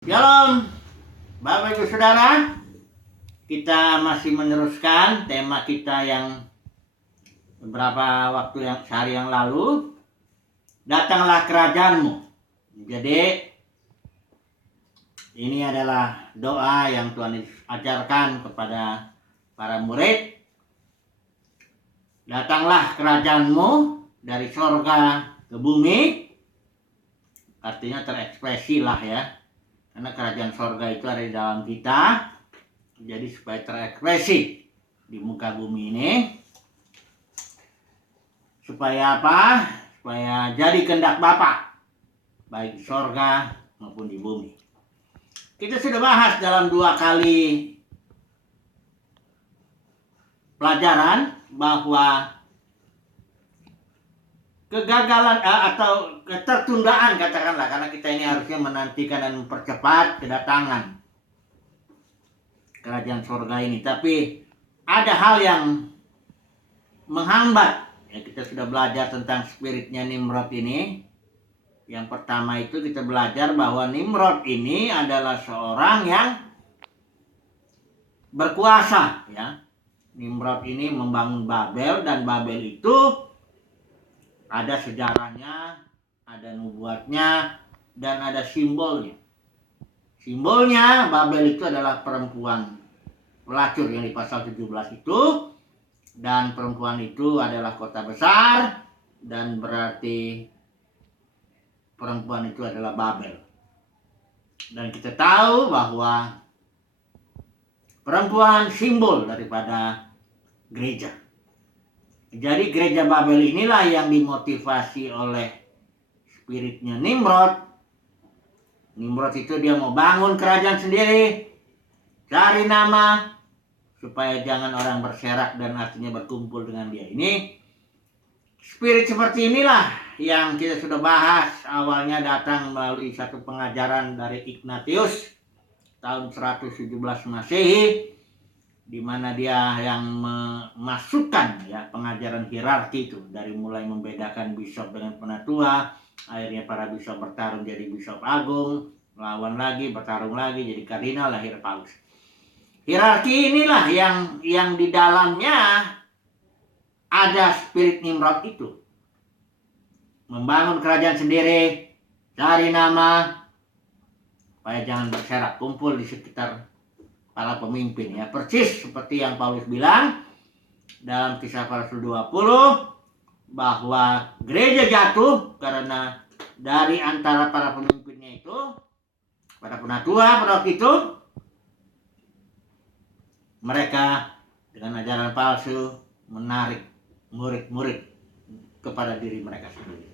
Shalom, Bapak Ibu Saudara. Kita masih meneruskan tema kita yang beberapa waktu sehari yang lalu. Datanglah kerajaanmu. Jadi ini adalah doa yang Tuhan ajarkan kepada para murid. Datanglah kerajaanmu dari sorga ke bumi. Artinya terekspresilah ya. Karena kerajaan sorga itu ada di dalam kita. Jadi supaya terekspresi di muka bumi ini. Supaya apa? Supaya jadi kehendak Bapa, baik di sorga maupun di bumi. Kita sudah bahas dalam 2 kali pelajaran bahwa kegagalan atau ketertundaan katakanlah, karena kita ini harusnya menantikan dan mempercepat kedatangan kerajaan surga ini, tapi ada hal yang menghambat ya. Kita sudah belajar tentang spiritnya Nimrod ini. Yang pertama itu kita belajar bahwa Nimrod ini adalah seorang yang berkuasa ya. Nimrod ini membangun Babel, dan Babel itu ada sejarahnya, ada nubuatnya, dan ada simbolnya. Simbolnya Babel itu adalah perempuan pelacur yang di pasal 17 itu. Dan perempuan itu adalah kota besar, dan berarti perempuan itu adalah Babel. Dan kita tahu bahwa perempuan simbol daripada gereja. Jadi gereja Babel inilah yang dimotivasi oleh spiritnya Nimrod. Nimrod itu dia mau bangun kerajaan sendiri, cari nama, supaya jangan orang berserak dan artinya berkumpul dengan dia. Ini spirit seperti inilah yang kita sudah bahas. Awalnya datang melalui satu pengajaran dari Ignatius tahun 117 Masehi, di mana dia yang memasukkan ya pengajaran hierarki itu, dari mulai membedakan bishop dengan penatua, akhirnya para bishop bertarung jadi bishop agung, lawan lagi, bertarung lagi jadi kardinal, lahir paus. Hierarki inilah yang di dalamnya ada spirit Nimrod itu. Membangun kerajaan sendiri, cari nama, supaya jangan berserak, kumpul di sekitar para pemimpin ya. Persis seperti yang Paulus bilang dalam Kisah para Rasul 20, bahwa gereja jatuh karena dari antara para pemimpinnya itu, para penatua pada waktu itu, mereka dengan ajaran palsu menarik murid-murid kepada diri mereka sendiri.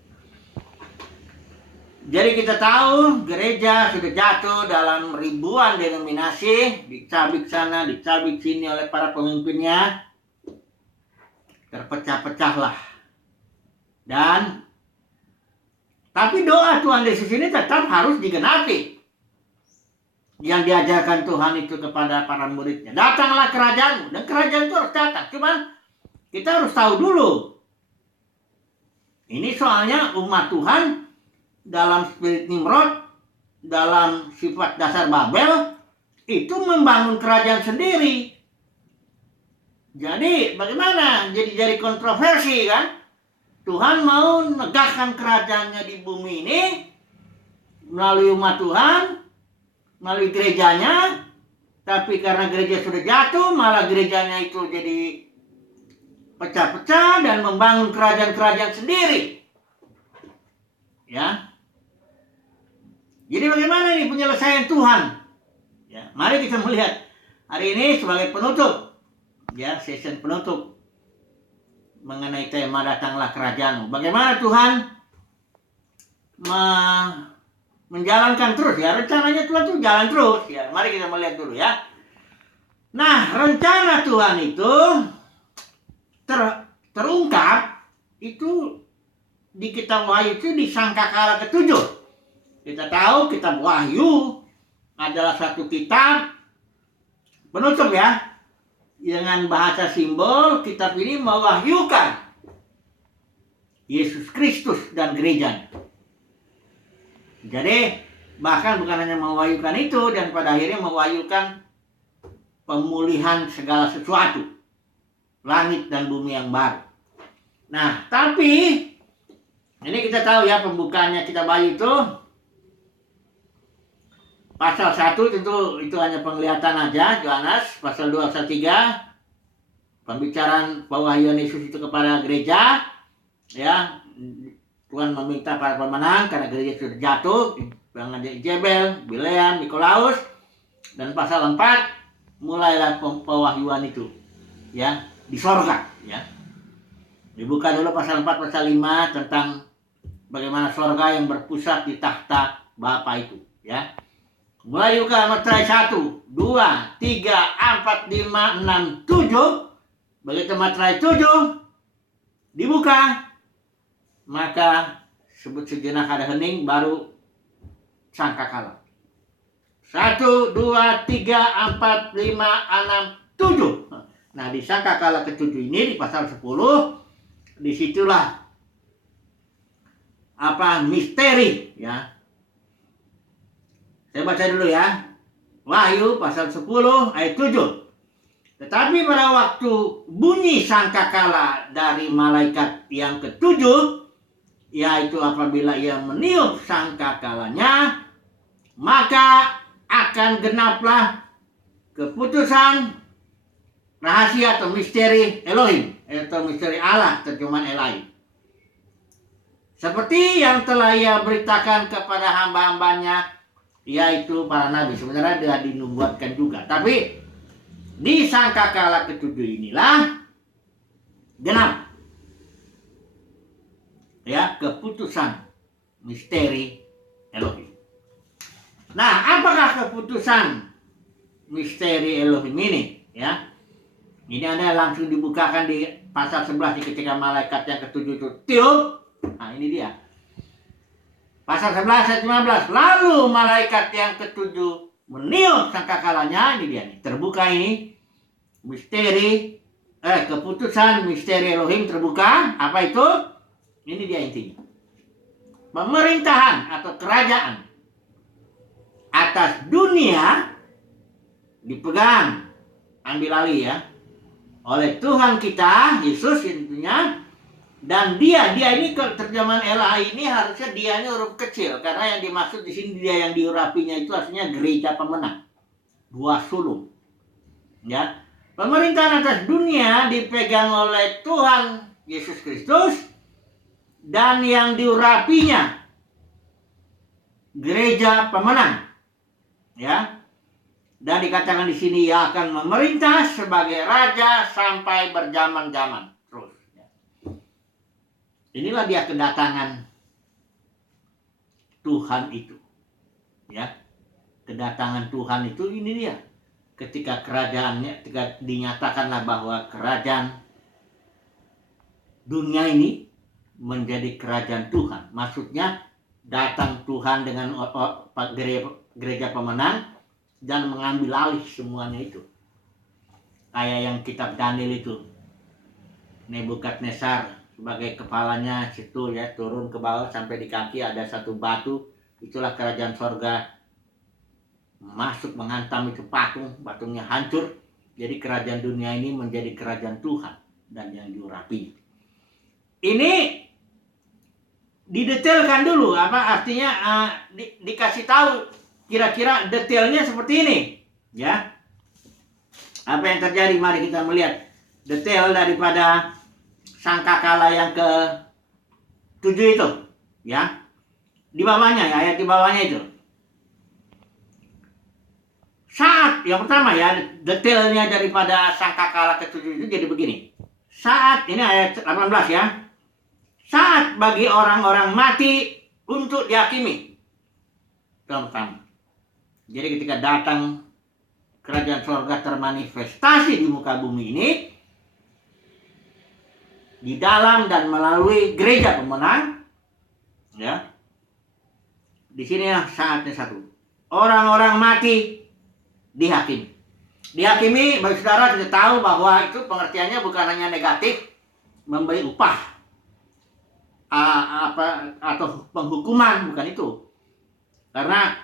Jadi kita tahu gereja sudah jatuh dalam ribuan denominasi, dicabik sana, dicabik sini oleh para pemimpinnya, terpecah-pecahlah. Dan tapi doa Tuhan Yesus ini tetap harus digenapi. Yang diajarkan Tuhan itu kepada para muridnya, datanglah kerajaanmu, dan kerajaan itu harus datang. Cuman kita harus tahu dulu, ini soalnya umat Tuhan dalam spirit Nimrod, dalam sifat dasar Babel, itu membangun kerajaan sendiri. Jadi bagaimana? Jadi kontroversi kan? Tuhan mau menegakkan kerajaannya di bumi ini melalui umat Tuhan, melalui gerejanya, tapi karena gereja sudah jatuh, malah gerejanya itu jadi pecah-pecah dan membangun kerajaan-kerajaan sendiri. Ya. Jadi bagaimana ini penyelesaian Tuhan? Ya, mari kita melihat hari ini sebagai penutup, ya, session penutup mengenai tema datanglah kerajaanmu. Bagaimana Tuhan menjalankan terus ya, rencananya Tuhan itu jalan terus ya. Mari kita melihat dulu ya. Nah, rencana Tuhan itu terungkap itu di kitab Wahyu itu di sangkakala ke-7. Kita tahu kitab Wahyu adalah satu kitab penutup ya. Dengan bahasa simbol, kitab ini mewahyukan Yesus Kristus dan gerejanya. Jadi Bahkan bukan hanya mewahyukan itu, dan pada akhirnya mewahyukan pemulihan segala sesuatu, langit dan bumi yang baru. Nah, tapi ini kita tahu ya, pembukaannya kitab Wahyu itu pasal 1 tentu itu hanya penglihatan aja, Yohanes, pasal 2 pasal 3 pembicaraan pewahyuan Yesus itu kepada gereja, ya. Tuhan meminta para pemenang karena gereja sudah jatuh, dengan Jezebel, Bileam, Nikolaus. Dan pasal 4 mulailah pewahyuan itu, ya, di sorga, ya. Dibuka dulu pasal 4 pasal 5 tentang bagaimana sorga yang berpusat di tahta Bapa itu, ya. Mulai buka materai 1, 2, 3, 4, 5, 6, 7. Begitu materai 7 dibuka, maka sebut sejenak ada hening, baru sangkakala. 1, 2, 3, 4, 5, 6, 7. Nah, di sangkakala ke-7 ini di pasal 10, disitulah misteri, ya. Saya baca dulu ya. Wahyu pasal 10 ayat 7. Tetapi pada waktu bunyi sangkakala dari malaikat yang ke-7, yaitu apabila ia meniup sangkakalanya, maka akan genaplah keputusan rahasia atau misteri Elohim, atau misteri Allah, terjemahan Elai. Seperti yang telah ia beritakan kepada hamba-hambanya, yaitu para nabi. Sebenarnya dia dinubuatkan juga, tapi di sangkakala ke-7 inilah genap, ya, keputusan misteri Elohim. Nah, apakah keputusan misteri Elohim ini, ya? Ini ada langsung dibukakan di pasal 11 ketika malaikat yang ke-7 itu tiup. Nah, ini dia. Pasal 11 ayat 15. Lalu malaikat yang ke-7 meniup sangkakalanya, ini dia nih. Terbuka ini misteri keputusan misteri Elohim terbuka. Apa itu? Ini dia intinya. Pemerintahan atau kerajaan atas dunia dipegang, ambil alih, ya, oleh Tuhan kita Yesus intinya. Dan dia ini terjemahan LA ini harusnya dianya huruf kecil, karena yang dimaksud di sini dia yang diurapinya itu artinya gereja pemenang, 2 sulung, ya. Pemerintahan atas dunia dipegang oleh Tuhan Yesus Kristus, dan yang diurapinya gereja pemenang, ya. Dan dikatakan di sini ia akan memerintah sebagai raja sampai berjaman-jaman. Inilah dia kedatangan Tuhan itu, ya. Kedatangan Tuhan itu ini dia. Ketika kerajaannya, ketika dinyatakanlah bahwa kerajaan dunia ini menjadi kerajaan Tuhan. Maksudnya datang Tuhan dengan gereja pemenang dan mengambil alih semuanya itu. Kayak yang kitab Daniel itu, Nebukadnezar sebagai kepalanya situ, ya, turun ke bawah sampai di kaki ada satu batu. Itulah kerajaan sorga masuk menghantam itu patung, patungnya hancur. Jadi kerajaan dunia ini menjadi kerajaan Tuhan dan yang diurapi. Ini didetailkan dulu, apa artinya, dikasih tahu kira-kira detailnya seperti ini, ya. Apa yang terjadi? Mari kita melihat detail daripada sangkakala yang ke-7 itu, ya. Di bawahnya, ya, ayat di bawahnya itu. Saat yang pertama, ya, detailnya daripada sangkakala ke-7 itu jadi begini. Saat, ini ayat 18, ya. Saat bagi orang-orang mati untuk dihakimi. Itu yang pertama. Jadi ketika datang kerajaan surga termanifestasi di muka bumi ini, di dalam dan melalui gereja pemenang, ya. Di sini ya saatnya satu. Orang-orang mati dihakimi. Dihakimi, bagi saudara kita tahu bahwa itu pengertiannya bukan hanya negatif, memberi upah atau penghukuman, bukan itu. Karena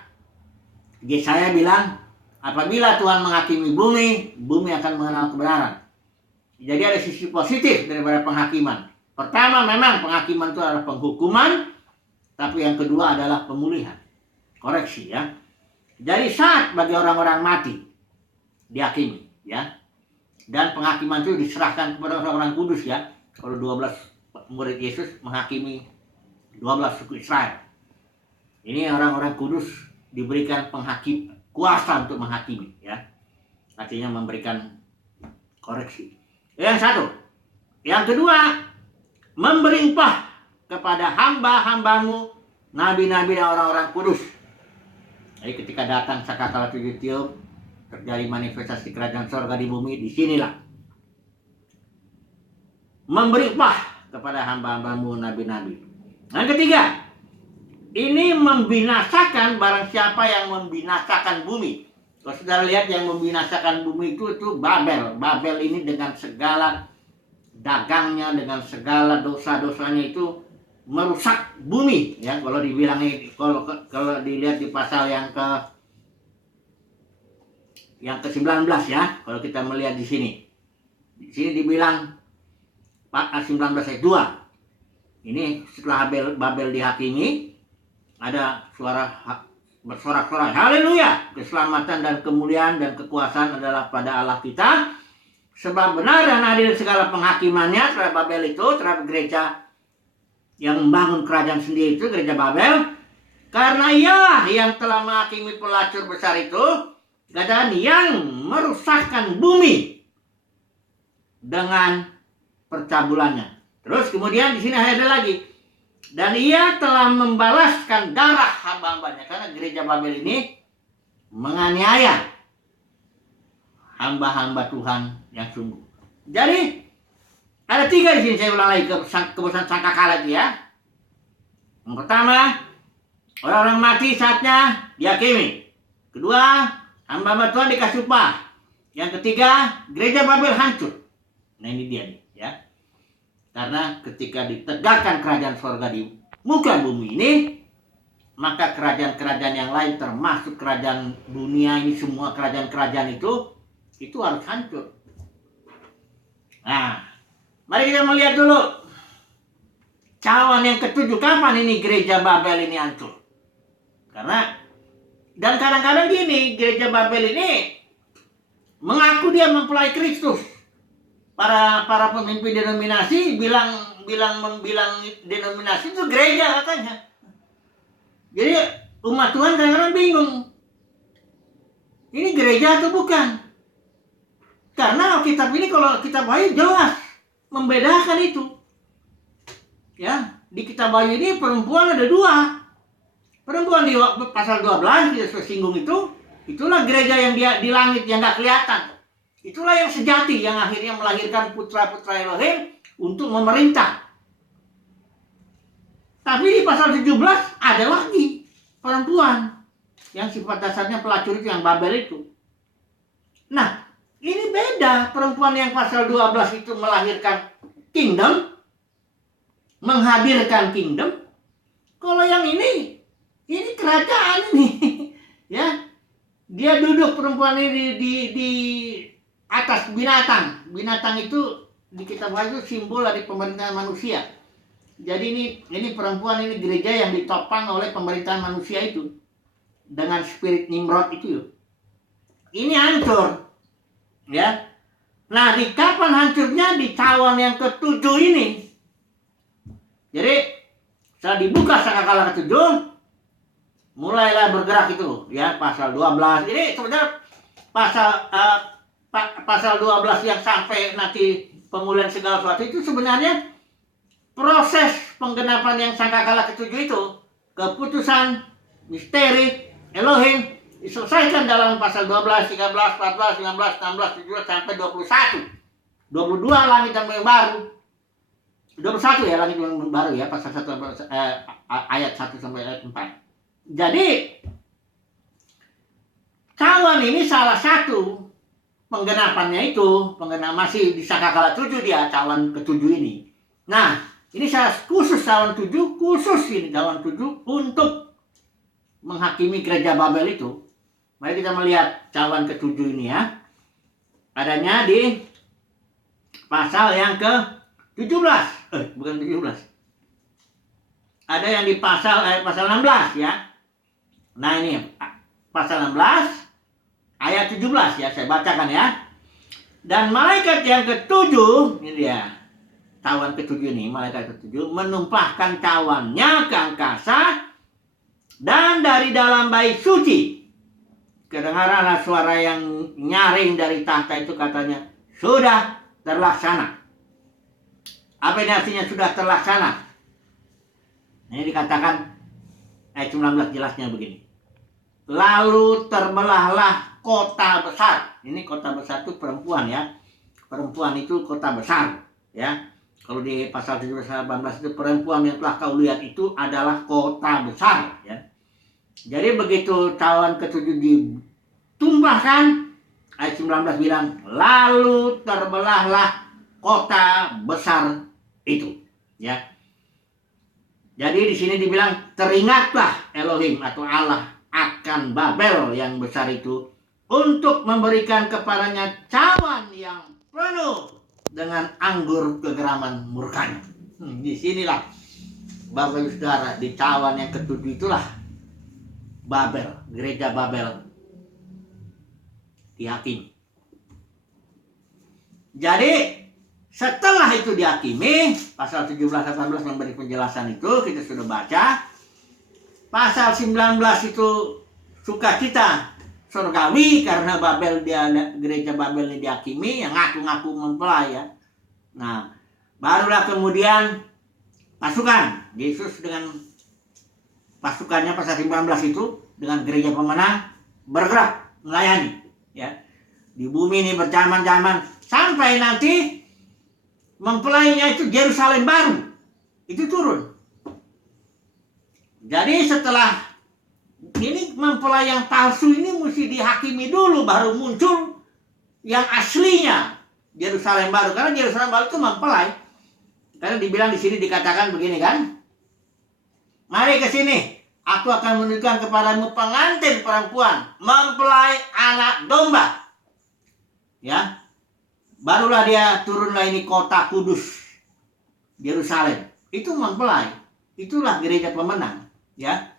Yesaya bilang, apabila Tuhan menghakimi bumi, bumi akan mengenal kebenaran. Jadi ada sisi positif daripada penghakiman. Pertama, memang penghakiman itu adalah penghukuman, tapi yang kedua adalah pemulihan, koreksi ya. Jadi saat bagi orang-orang mati dihakimi ya, dan penghakiman itu diserahkan kepada orang-orang kudus ya. Kalau 12 murid Yesus menghakimi 12 suku Israel. Ini orang-orang kudus diberikan kuasa untuk menghakimi ya. Artinya memberikan koreksi. Yang satu. Yang kedua, memberi upah kepada hamba-hambamu, nabi-nabi dan orang-orang kudus. Jadi ketika datang sakakala 7 tiup, terjadi manifestasi kerajaan surga di bumi, disinilah memberi upah kepada hamba-hambamu, nabi-nabi. Yang ketiga, ini membinasakan barang siapa yang membinasakan bumi. Kalau saudara lihat yang membinasakan bumi itu Babel. Babel ini dengan segala dagangnya, dengan segala dosa-dosanya itu merusak bumi. Ya, kalau kalau dilihat di pasal yang ke-19 ya. Kalau kita melihat di sini. Di sini dibilang 19 ayat 2. Ini setelah Babel dihakimi, ada bersorak-sorai, haleluya, keselamatan dan kemuliaan dan kekuasaan adalah pada Allah kita, sebab benar dan adil segala penghakimannya terhadap Babel itu, terhadap gereja yang membangun kerajaan sendiri itu, gereja Babel, karena ia yang telah menghakimi pelacur besar itu, katakan yang merusakkan bumi dengan percabulannya. Terus kemudian di sini ada lagi, dan ia telah membalaskan darah hamba-hambanya. Karena gereja Babel ini menganiaya hamba-hamba Tuhan yang sungguh. Jadi ada 3 di sini, saya ulang lagi kebesaran sangkakala itu ya. Yang pertama, orang-orang mati saatnya dihakimi. Kedua, hamba-hamba Tuhan dikasih upah. Yang ketiga, gereja Babel hancur. Nah ini dia nih ya. Karena ketika ditegakkan kerajaan surga di muka bumi ini, maka kerajaan-kerajaan yang lain termasuk kerajaan dunia ini, semua kerajaan-kerajaan itu harus hancur. Nah, mari kita melihat dulu cawan yang ke-7, kapan ini gereja Babel ini hancur. Karena dan kadang-kadang gini, gereja Babel ini mengaku dia mempelai Kristus. Para pemimpin denominasi bilang denominasi itu gereja katanya. Jadi umat Tuhan kadang-kadang bingung. Ini gereja atau bukan? Karena Alkitab ini, kalau Kitab Wahyu jelas membedakan itu. Ya, di Kitab Wahyu ini perempuan ada 2. Perempuan di pasal 12 dia singgung itulah gereja yang dia di langit yang enggak kelihatan. Itulah yang sejati, yang akhirnya melahirkan putra-putra Elohim untuk memerintah. Tapi di pasal 17 ada lagi perempuan yang sifat dasarnya pelacur itu, yang Babel itu. Nah, ini beda. Perempuan yang pasal 12 itu melahirkan kingdom, menghadirkan kingdom. Kalau yang ini kerajaan ini. Ya, dia duduk perempuan ini di atas binatang. Binatang itu di kitab Wahyu simbol dari pemerintahan manusia. Jadi ini perempuan, ini gereja yang ditopang oleh pemerintahan manusia itu dengan spirit Nimrod itu. Ini hancur. Ya. Nah, di kapan hancurnya? Di cawan yang ke-7 ini. Jadi setelah dibuka sangkakala ke-7, mulailah bergerak itu ya, pasal 12. Ini sebenarnya pasal 12 yang sampai nanti pemulihan segala sesuatu itu sebenarnya proses penggenapan yang sangkakala ke-7 itu, keputusan misteri Elohim diselesaikan dalam pasal 12, 13, 14, 15, 16, 17 sampai 21. 22 langit yang baru. 21 ya langit yang baru ya, pasal 1 ayat 1 sampai ayat 4. Jadi cawan ini salah satu penggenapannya itu, masih di sangkakala 7 dia, cawan ke-7 ini. Nah, ini saya khusus cawan 7, khusus ini cawan 7 untuk menghakimi gereja Babel itu. Mari kita melihat cawan ketujuh ini ya. Adanya di pasal yang ke-17. Bukan 17. Ada yang di pasal 16 ya. Nah ini pasal 16 ayat 17 ya, saya bacakan ya. Dan malaikat yang ketujuh, ini dia. Cawan ketujuh ini, malaikat ketujuh menumpahkan cawannya ke angkasa, dan dari dalam bait suci kedengaranlah suara yang nyaring dari tahta itu, katanya, sudah terlaksana. Apa ini artinya sudah terlaksana? Ini dikatakan ayat 19 jelasnya begini. Lalu terbelahlah kota besar. Ini kota besar itu perempuan ya. Perempuan itu kota besar ya. Kalau di pasal 17 18 itu perempuan yang telah kau lihat itu adalah kota besar ya. Jadi begitu cawan ketujuh ditumpahkan, ayat 19 bilang lalu terbelahlah kota besar itu ya. Jadi di sini dibilang teringatlah Elohim atau Allah akan Babel yang besar itu untuk memberikan kepadanya cawan yang penuh dengan anggur kegeraman murkanya. Di sinilah Bapak Ibu Saudara, di cawan yang ketujuh itulah Babel, gereja Babel dihakimi. Jadi setelah itu dihakimi, pasal 17-18 memberi penjelasan itu kita sudah baca. Pasal 19 itu sukacita surgawi karena Babel, gereja Babel ini dihakimi, yang ngaku-ngaku mempelai ya. Nah, barulah kemudian pasukan Yesus dengan pasukannya pasal 19 itu dengan gereja pemenang bergerak melayani ya. Di bumi ini berzaman-zaman sampai nanti mempelainya itu Yerusalem baru itu turun. Jadi setelah ini mempelai yang palsu ini mesti dihakimi dulu, baru muncul yang aslinya Yerusalem baru. Karena Yerusalem baru itu mempelai. Karena dibilang di sini dikatakan begini kan, mari ke sini, aku akan menunjukkan kepadamu pengantin perempuan, mempelai anak domba. Ya, barulah dia turunlah ini kota kudus Yerusalem. Itu mempelai. Itulah gereja pemenang. Ya,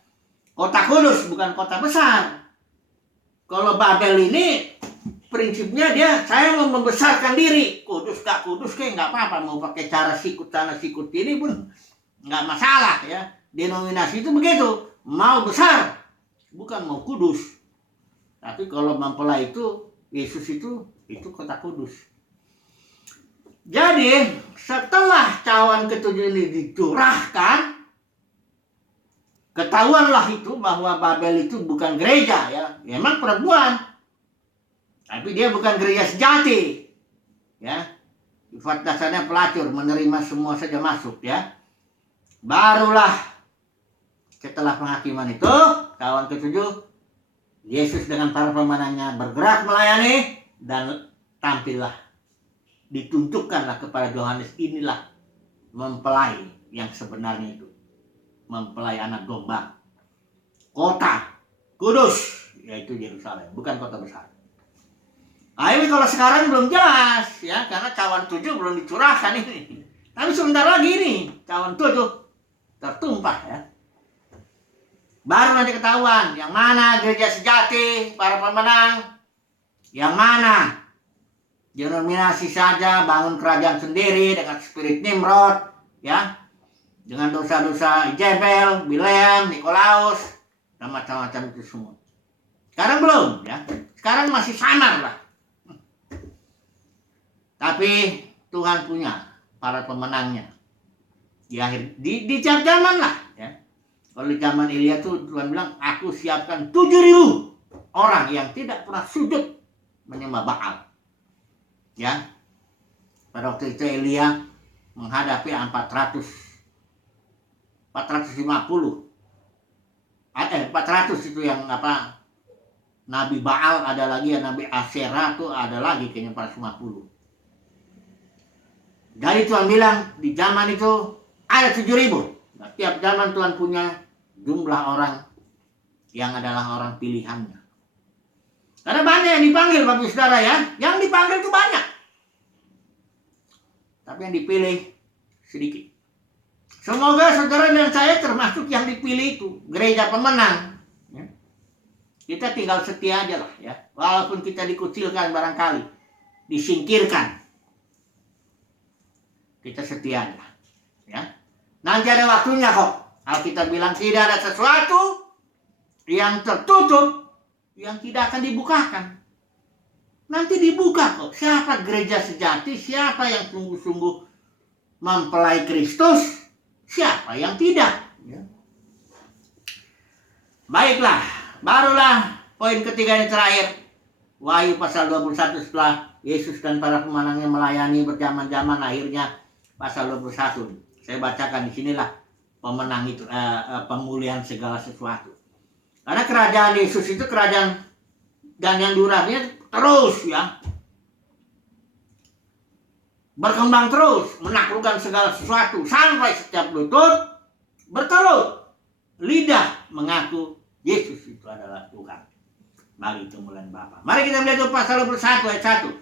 kota kudus bukan kota besar. Kalau Babel ini prinsipnya dia saya mau membesarkan diri, kudus gak kudus kayak nggak apa-apa, mau pakai cara sikut sana sikut ini pun nggak masalah ya. Denominasi itu begitu, mau besar bukan mau kudus. Tapi kalau mempelai itu Yesus itu kota kudus. Jadi setelah cawan ketujuh ini dicurahkan, ketahuanlah itu bahwa Babel itu bukan gereja ya. Memang perempuan, tapi dia bukan gereja sejati ya. Sifat dasarnya pelacur, menerima semua saja masuk ya. Barulah setelah penghakiman itu cawan ketujuh, Yesus dengan para pemenangnya bergerak melayani, dan tampillah, ditunjukkanlah kepada Yohanes, inilah mempelai yang sebenarnya itu, mempelai anak domba, kota kudus, yaitu Yerusalem, bukan kota besar. Nah ini kalau sekarang belum jelas ya, karena cawan 7 belum dicurahkan ini. Tapi sebentar lagi ini cawan 7 tertumpah ya. Baru nanti ketahuan yang mana gereja sejati, para pemenang, yang mana denominasi saja bangun kerajaan sendiri dengan spirit Nimrod ya, dengan dosa-dosa Jebel, Bileam, Nikolaus, dan macam-macam itu semua. Sekarang belum ya, sekarang masih samar lah. Tapi Tuhan punya para pemenangnya di akhir, di tiap zaman lah ya. Kalau di zaman Elia tuh Tuhan bilang, aku siapkan 7.000 orang yang tidak pernah sujud menyembah Baal ya. Pada waktu itu Elia menghadapi 450 400 itu yang apa, Nabi Baal ada lagi, ya Nabi Asyera tuh ada lagi kayaknya 450. Jadi Tuhan bilang di zaman itu ada 7.000. Nah, tiap zaman Tuhan punya jumlah orang yang adalah orang pilihannya. banyak yang dipanggil Bapak Saudara ya. Yang dipanggil itu banyak. Tapi yang dipilih sedikit. Semoga saudara dan saya termasuk yang dipilih itu. Gereja pemenang. Ya. Kita tinggal setia aja lah ya. Walaupun kita dikucilkan barangkali. Disingkirkan. Kita setia aja. Ya. Nanti ada waktunya kok. Alkitab bilang tidak ada sesuatu yang tertutup yang tidak akan dibukakan. Nanti dibuka kok. Siapa gereja sejati, siapa yang sungguh-sungguh mempelai Kristus, siapa yang tidak. Ya. Baiklah, barulah poin ketiga yang terakhir. Wahyu pasal 21 setelah Yesus dan para pemenangnya melayani berjaman-jaman, akhirnya pasal 21. Saya bacakan di sinilah pemenang itu, pemulihan segala sesuatu. Karena kerajaan Yesus itu kerajaan dan yang durasinya terus ya. Berkembang terus, menaklukkan segala sesuatu sampai setiap lutut bertelur. Lidah mengaku Yesus itu adalah Tuhan. Mari kita mulai Bapa. Mari kita melihat pasal 21 ayat 1.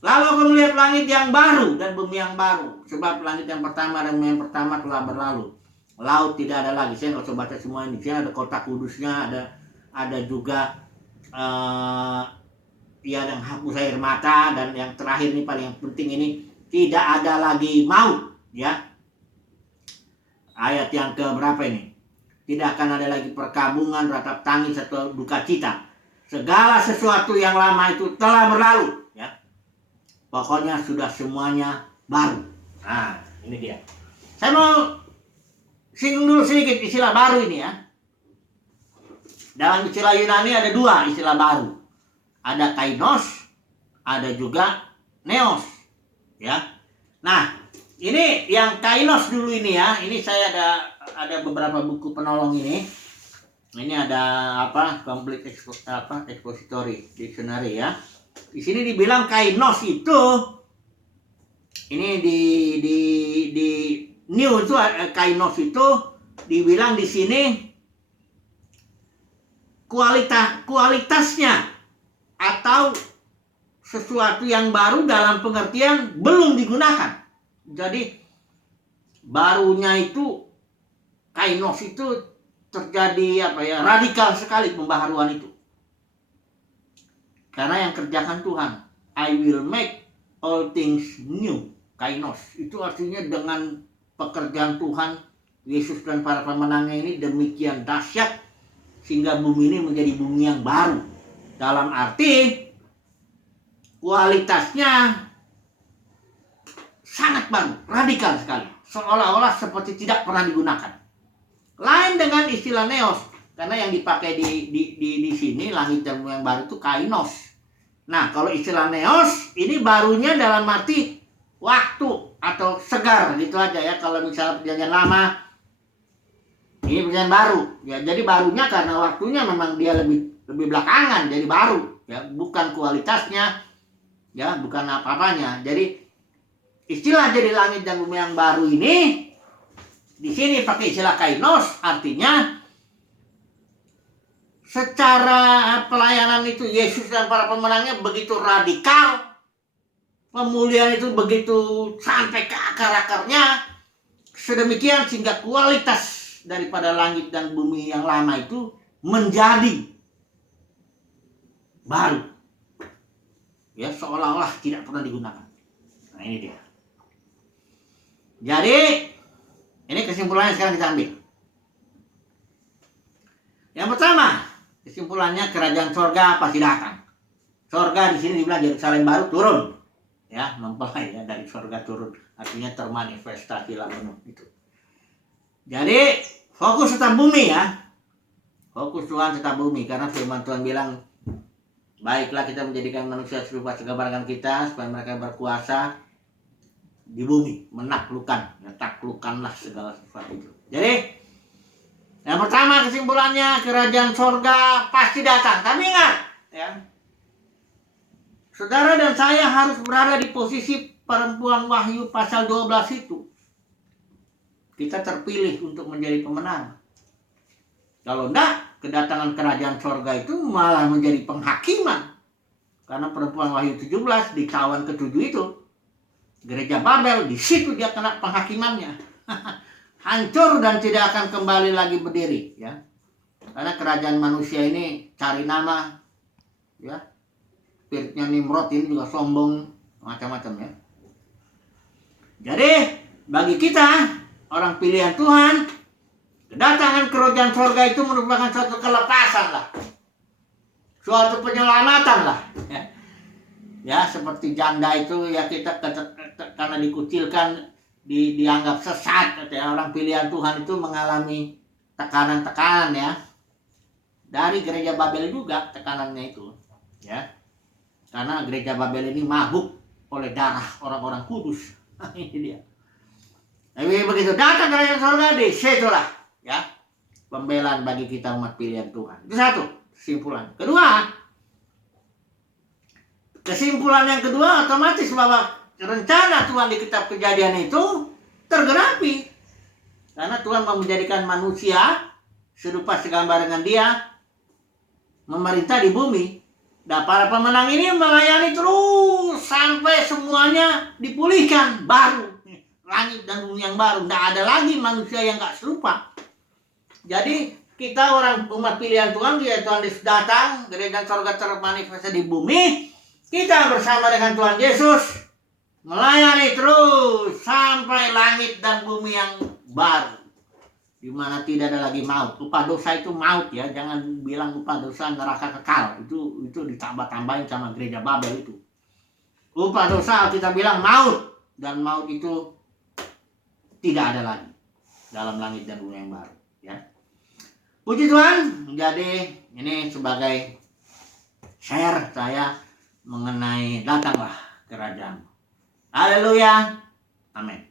Lalu aku melihat langit yang baru dan bumi yang baru. Sebab langit yang pertama dan bumi yang pertama telah berlalu. Laut tidak ada lagi. Saya nggak usah baca semua ini. Di sini ada kota kudusnya, ada juga ya yang hapus air mata, dan yang terakhir ini paling penting ini tidak ada lagi maut. Ya. Ayat yang ke berapa ini? Tidak akan ada lagi perkabungan, ratap tangis atau duka cita. Segala sesuatu yang lama itu telah berlalu. Pokoknya sudah semuanya baru. Nah, ini dia. Saya mau singgung dulu sedikit istilah baru ini ya. Dalam istilah Yunani ada dua istilah baru. Ada kainos, ada juga neos. Ya. Nah, ini yang kainos dulu ini ya. Ini saya ada beberapa buku penolong ini. Ini ada complete expository dictionary ya. Di sini dibilang kainos itu, ini di new itu kainos itu dibilang di sini kualitasnya atau sesuatu yang baru dalam pengertian belum digunakan. Jadi barunya itu kainos itu terjadi radikal sekali pembaharuan itu. Karena yang kerjakan Tuhan. I will make all things new. Kainos. Itu artinya dengan pekerjaan Tuhan, Yesus dan para pemenangnya ini demikian dahsyat sehingga bumi ini menjadi bumi yang baru. Dalam arti kualitasnya sangat baru, radikal sekali. Seolah-olah seperti tidak pernah digunakan. Lain dengan istilah neos. Karena yang dipakai di sini langit dan bumi yang baru itu kainos. Nah, kalau istilah neos ini barunya dalam arti waktu atau segar gitu aja ya. Kalau misalnya perjanjian lama, ini perjanjian baru. Ya, jadi barunya karena waktunya memang dia lebih belakangan jadi baru. Ya, bukan kualitasnya, ya, bukan apa-apanya. Jadi istilah jadi langit dan bumi yang baru ini di sini pakai istilah kainos, artinya secara pelayanan itu Yesus dan para pemenangnya begitu radikal. Pemulihan itu begitu sampai ke akar-akarnya. Sedemikian sehingga kualitas daripada langit dan bumi yang lama itu menjadi baru. Ya, seolah-olah tidak pernah digunakan. Nah, ini dia. Jadi, ini kesimpulannya sekarang kita ambil. Yang pertama, kesimpulannya kerajaan sorga pasti datang. Sorga di sini dibilang Yerusalem baru turun, ya, mempelai ya, dari sorga turun, artinya termanifestasi lah penuh itu. Jadi fokus tetap bumi ya, fokus Tuhan tetap bumi, karena firman Tuhan bilang, baiklah kita menjadikan manusia serupa segambaran kita supaya mereka berkuasa di bumi, menaklukkan, ya, taklukkanlah segala sesuatu itu. Jadi yang pertama kesimpulannya kerajaan sorga pasti datang. Tapi ingat ya, saudara dan saya harus berada di posisi perempuan Wahyu pasal 12 itu. Kita terpilih untuk menjadi pemenang. Kalau enggak, kedatangan kerajaan sorga itu malah menjadi penghakiman. Karena perempuan Wahyu 17 di cawan ke-7 itu, gereja Babel, di situ dia kena penghakimannya. Hancur dan tidak akan kembali lagi berdiri, ya. Karena kerajaan manusia ini cari nama, ya. Spiritnya Nimrod ini juga sombong, macam-macam, ya. Jadi bagi kita orang pilihan Tuhan, kedatangan kerajaan surga itu merupakan suatu kelepasan lah, suatu penyelamatan lah, ya. Ya, seperti janda itu ya, kita karena dikucilkan, dianggap sesat, ya. Orang pilihan Tuhan itu mengalami tekanan-tekanan, ya, dari gereja Babel juga tekanannya itu, ya. Karena gereja Babel ini mabuk oleh darah orang-orang kudus. Ini dia. Tapi begitu datang kerajaan surga, di situlah, ya, pembelaan bagi kita umat pilihan Tuhan. Itu satu kesimpulan. Kesimpulan yang kedua, otomatis bahwa rencana Tuhan di kitab Kejadian itu tergenapi. Karena Tuhan mau menjadikan manusia serupa segambar dengan Dia, memerintah di bumi. Dan para pemenang ini melayani terus sampai semuanya dipulihkan, baru langit dan bumi yang baru. Tidak ada lagi manusia yang gak serupa. Jadi kita orang umat pilihan Tuhan, dia Tuhan datang, gereja surga termanifestasi di bumi. Kita bersama dengan Tuhan Yesus melayani terus sampai langit dan bumi yang baru, di mana tidak ada lagi maut. Upah dosa itu maut, ya. Jangan bilang upah dosa neraka kekal. Itu ditambah-tambahin sama gereja Babel itu. Upah dosa kita bilang maut, dan maut itu tidak ada lagi dalam langit dan bumi yang baru, ya. Puji Tuhan. Jadi ini sebagai share saya mengenai datanglah kerajaan. Haleluya. Amin.